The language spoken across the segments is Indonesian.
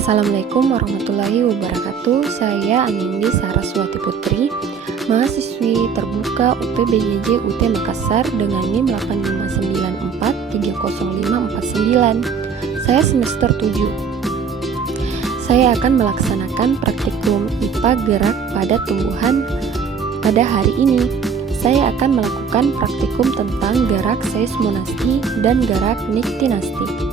Assalamualaikum warahmatullahi wabarakatuh. Saya Anindi Saraswati Putri, mahasiswi terbuka UPBJJ UT Makassar dengan NIM 859430549. Saya semester 7. Saya akan melaksanakan praktikum IPA gerak pada tumbuhan pada hari ini. Saya akan melakukan praktikum tentang gerak seismonasti dan gerak niktinasti.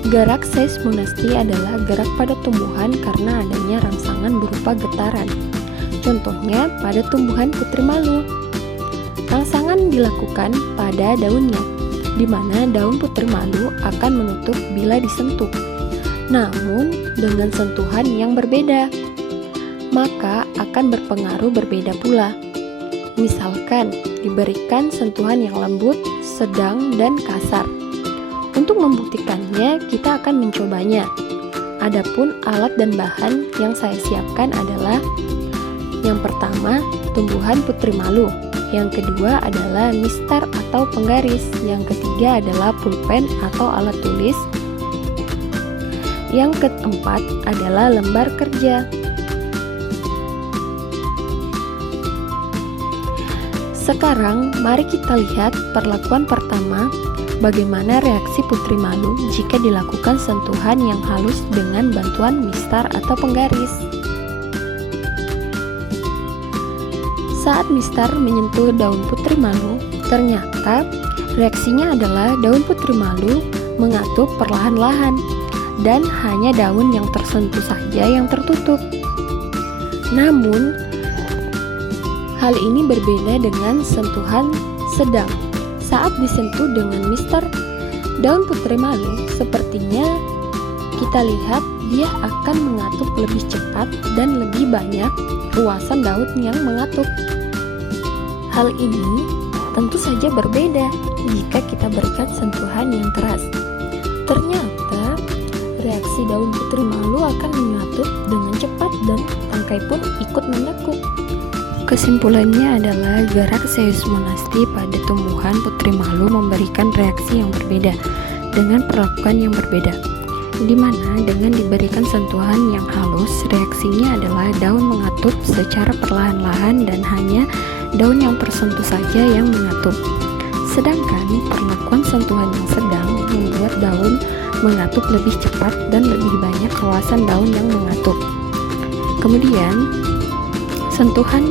Gerak seismonasti adalah gerak pada tumbuhan karena adanya rangsangan berupa getaran. Contohnya pada tumbuhan putri malu. Rangsangan dilakukan pada daunnya, di mana daun putri malu akan menutup bila disentuh. Namun dengan sentuhan yang berbeda, maka akan berpengaruh berbeda pula. Misalkan diberikan sentuhan yang lembut, sedang, dan kasar. Untuk membuktikannya, kita akan mencobanya. Adapun alat dan bahan yang saya siapkan adalah: yang pertama, tumbuhan putri malu. Yang kedua adalah mistar atau penggaris. Yang ketiga adalah pulpen atau alat tulis. Yang keempat adalah lembar kerja. Sekarang, mari kita lihat perlakuan pertama. Bagaimana reaksi putri malu jika dilakukan sentuhan yang halus dengan bantuan mistar atau penggaris? Saat mistar menyentuh daun putri malu, ternyata reaksinya adalah daun putri malu mengatup perlahan-lahan dan hanya daun yang tersentuh saja yang tertutup. Namun, hal ini berbeda dengan sentuhan sedang. Saat disentuh dengan mistar daun putri malu, sepertinya kita lihat dia akan mengatup lebih cepat dan lebih banyak ruasan daun yang mengatup. Hal ini tentu saja berbeda jika kita berikan sentuhan yang keras. Ternyata reaksi daun putri malu akan mengatup dengan cepat dan tangkai pun ikut menekuk. Kesimpulannya adalah gerak seismonasti pada tumbuhan putri malu memberikan reaksi yang berbeda dengan perlakuan yang berbeda, di mana dengan diberikan sentuhan yang halus, reaksinya adalah daun mengatup secara perlahan-lahan dan hanya daun yang tersentuh saja yang mengatup. Sedangkan perlakuan sentuhan yang sedang membuat daun mengatup lebih cepat dan lebih banyak kawasan daun yang mengatup. Kemudian, sentuhan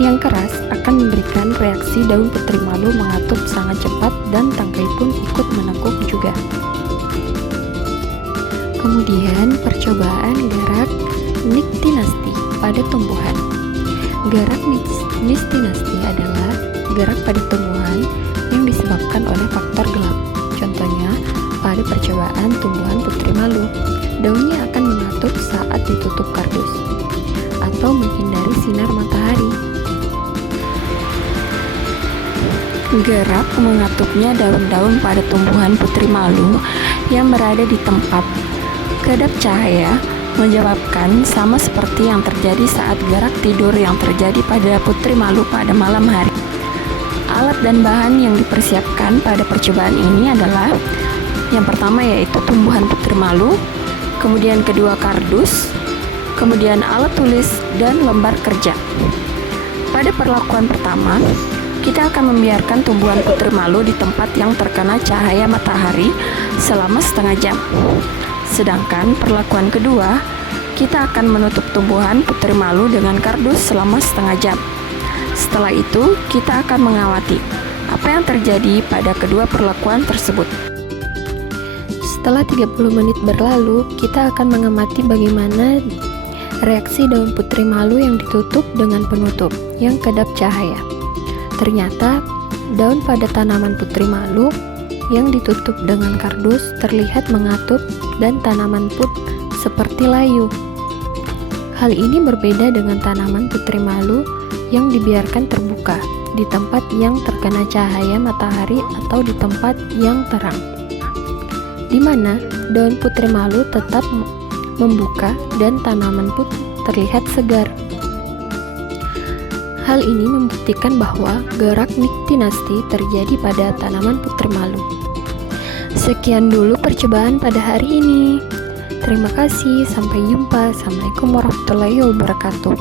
yang keras akan memberikan reaksi daun putri malu mengatup sangat cepat dan tangkai pun ikut menekuk juga. Kemudian percobaan gerak niktinasti pada tumbuhan. Gerak niktinasti adalah gerak pada tumbuhan yang disebabkan oleh faktor gelap. Contohnya pada percobaan tumbuhan putri malu, daunnya akan mengatup saat ditutup kardus atau menghindari sinar matahari. Gerak mengatupnya daun-daun pada tumbuhan putri malu yang berada di tempat kedap cahaya menyebabkan sama seperti yang terjadi saat gerak tidur yang terjadi pada putri malu pada malam hari. Alat dan bahan yang dipersiapkan pada percobaan ini adalah: yang pertama yaitu tumbuhan putri malu, kemudian kedua kardus, kemudian alat tulis dan lembar kerja. Pada perlakuan pertama, kita akan membiarkan tumbuhan putri malu di tempat yang terkena cahaya matahari selama setengah jam. Sedangkan perlakuan kedua, kita akan menutup tumbuhan putri malu dengan kardus selama setengah jam. Setelah itu, kita akan mengamati apa yang terjadi pada kedua perlakuan tersebut. Setelah 30 menit berlalu, kita akan mengamati bagaimana reaksi daun putri malu yang ditutup dengan penutup yang kedap cahaya. Ternyata daun pada tanaman putri malu yang ditutup dengan kardus terlihat mengatup dan tanaman pun seperti layu. Hal ini berbeda dengan tanaman putri malu yang dibiarkan terbuka di tempat yang terkena cahaya matahari atau di tempat yang terang, di mana daun putri malu tetap membuka dan tanaman pun terlihat segar. Hal ini membuktikan bahwa gerak niktinasti terjadi pada tanaman putri malu. Sekian dulu percobaan pada hari ini. Terima kasih, sampai jumpa. Assalamualaikum warahmatullahi wabarakatuh.